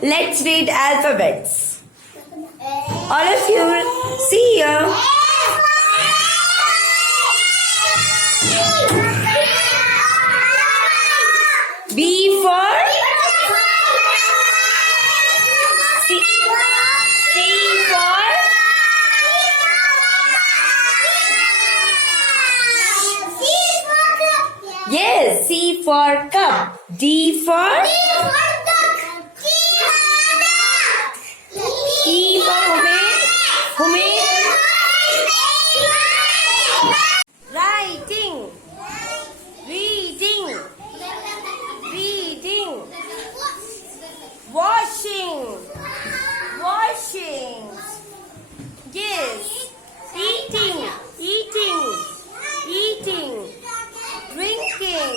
Let's read alphabets. All of you, see here. B for C. C for yes. C for cup. D for E for Humaid. Writing. Reading. Reading. Washing. Washing. Yes. Eating. Eating. Eating. Drinking.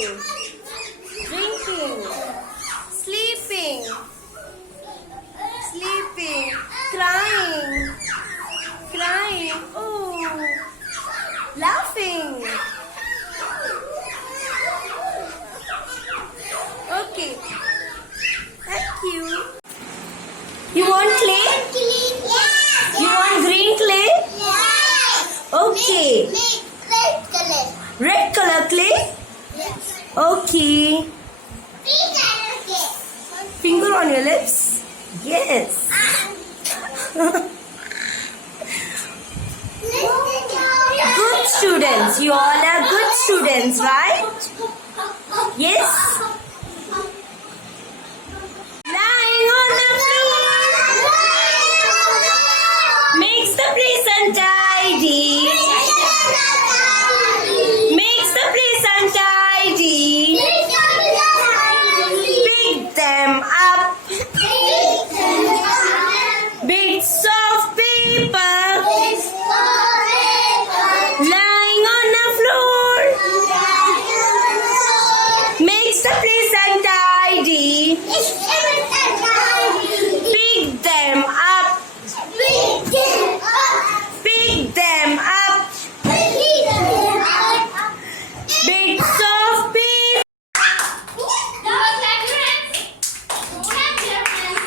Drinking. Sleeping. Sleeping. Crying. Crying. Oh. Laughing. Okay. Thank you. You want clay? Yes. You want green clay? Yes. Okay. Red color. Red color clay? Yes. Okay. Pink color. Finger on your lips? Yes. Good students. You all are good students, right? Yes. Lying on the floor makes the place untidy. Makes the place untidy. Pick them up. Bits of paper lying on the floor makes the place untidy. Pick them up. Pick them up. Bits of paper.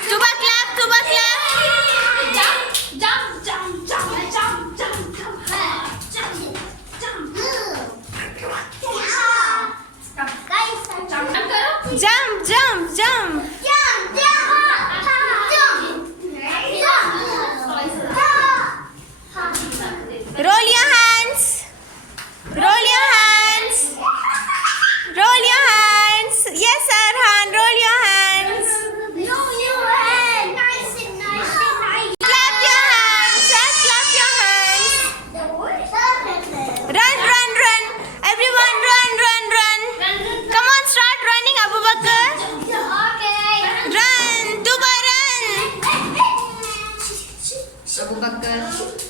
Tuba clap, tuba clap. Jump, jump, jump. Roll your hands. Roll your hands. Roll your hands. Yes, Arhan, roll your hands. Clap your hands. Clap your hands. Run, run, run. Everyone run, run, run. Come on, start running, Abu Bakr. Run, Tuba, run. Abu Bakr.